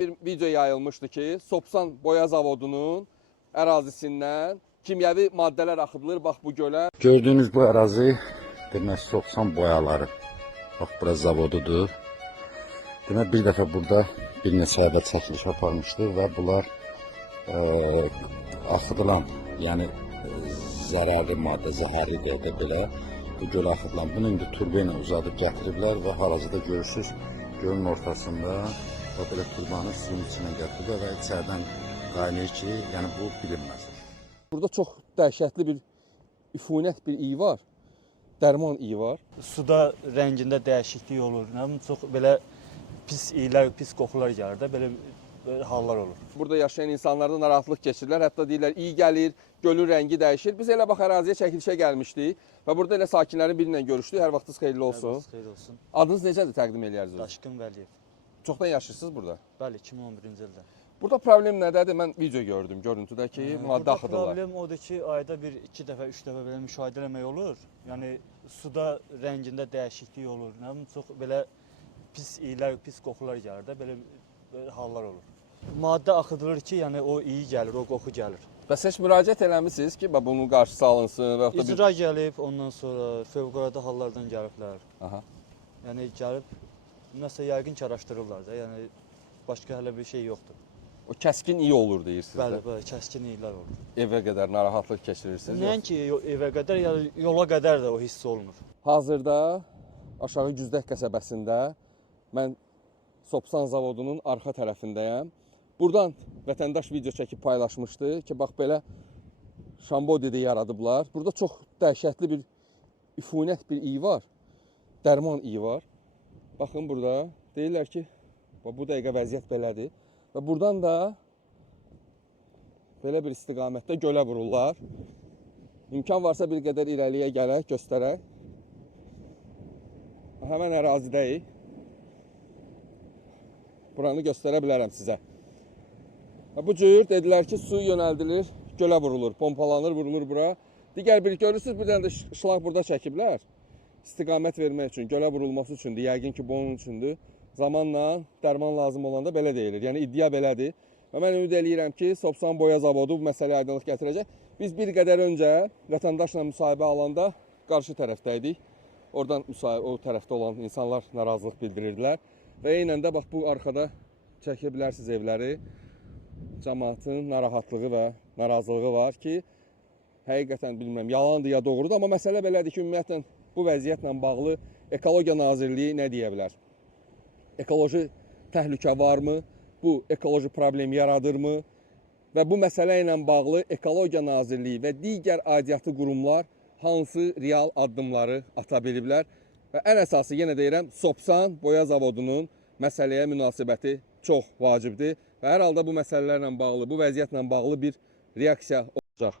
Bir video yayılmışdı ki, Sopsan boya zavodunun ərazisindən kimyəvi maddələr axıdılır, bax bu gölə. Gördüğünüz bu ərazi demək Sopsan boyaları. Bax bura zavodudur. Demək bir dəfə burada bir neçə ayda çəkiliş aparmışdı və bunlar axıdılan, yəni zərərli maddə, zəhərli deyə də belə bu gölə axıdılan. Bunu indi turba ilə uzadıb gətiriblər və hal-hazırda görürsünüz gölün ortasında və belə turbanı suyun içinə gətiriblər və içərdən qaynayır ki, yəni bu bilinməzdir. Burada çox dəhşətli bir üfunət bir iyi var, dərman iyi var. Suda rəngində dəyişiklik olur, çox belə pis iyilər, pis qoxular gəlir də, belə hallar olur. Burada yaşayan insanlarda narahatlıq keçirirlər, hətta deyirlər iyi gəlir, gölün rəngi dəyişir. Biz elə bax əraziyə çəkilişə gəlmişdik və burada elə sakinlərin biri ilə görüşdük. Hər vaxtınız xeyirli olsun. Hər vaxtınız xeyirli olsun. Adınız necədir, təqdim eləyərsiniz? Daşqın Vəliyev. Çoxdan yaşayırsınız burada? Bəli, 2011-ci ildə. Burada problem nədədir? Mən video gördüm, görüntüdə ki, maddə axıdırlar. Problem odur ki, ayda bir, 2 dəfə, 3 dəfə belə müşahidə eləmək olur. Yəni suda rəngində dəyişiklik olur, çox belə pis iyilər, pis qoxular gəlir də, belə hallar olur. Maddə axıdılır ki, yəni o iyi gəlir, o qoxu gəlir. Bəs heç müraciət eləmisiniz ki, bunun qarşısı alınsın və yaxud da İcra gəlib, ondan sonra fövqəladə hallardan gəliblər. Aha. Yəni gəlib, nəsə yəqin ki, araşdırırlar da, yəni başqa hələ bir şey yoxdur. O kəskin iyi olur deyirsiniz. Bəli, bəli, kəskin iyilər olur. Evə qədər narahatlıq keçirirsiniz. Nəinki evə qədər, yəni yola qədər də o hiss olunur. Hazırda aşağı Güzdək qəsəbəsində mən Sopsan zavodunun arxa tərəfindəyəm. Buradan vətəndaş video çəkib paylaşmışdı ki, bax belə Şambodidə yaradıblar. Burada çox dəhşətli bir üfunət bir iyi var, dərman iyi var. Baxın burada deyirlər ki, bu dəqiqə vəziyyət belədir. Və buradan da belə bir istiqamətdə gölə vururlar. İmkan varsa bir qədər irəliyə gələk, göstərək. Həmən ərazidəyik. Buranı göstərə bilərəm sizə. Bu cür dedilər ki, su yönəldilir, gölə vurulur, pompalanır, vurulur bura. Digər bir görürsünüz, bir dənə də şlanq burada çəkiblər. İstiqamət vermək üçün, gölə vurulması üçündür, yəqin ki, bu onun üçündür. Zamanla dərman lazım olanda belə deyilir. Yəni iddia belədir. Və mən ümid eləyirəm ki, Sopsan boya zavodu bu məsələyə aydınlıq gətirəcək. Biz bir qədər öncə vətəndaşla müsahibə alanda qarşı tərəfdəydik. Oradan o tərəfdə olan insanlar narazılıq bildirirdilər. Və eynən də bax bu arxada çəkə bilərsiniz evləri. Cəmaatın narahatlığı və narazılığı var ki, həqiqətən bilmirəm, yalandır ya doğrudur. Amma məsələ belədir ki, ümumiyyətlə bu vəziyyətlə bağlı Ekologiya Nazirliyi nə deyə bilər? Ekoloji təhlükə varmı? Bu ekoloji problem yaradırmı? Və bu məsələ ilə bağlı Ekologiya Nazirliyi və digər aidiyyatı qurumlar hansı real addımları ata biliblər? Və ən əsası, yenə deyirəm, Sopsan boya zavodunun məsələyə münasibəti çox vacibdir. Və hər halda bu məsələlərlə bağlı, bu vəziyyətlə bağlı bir reaksiya olacaq.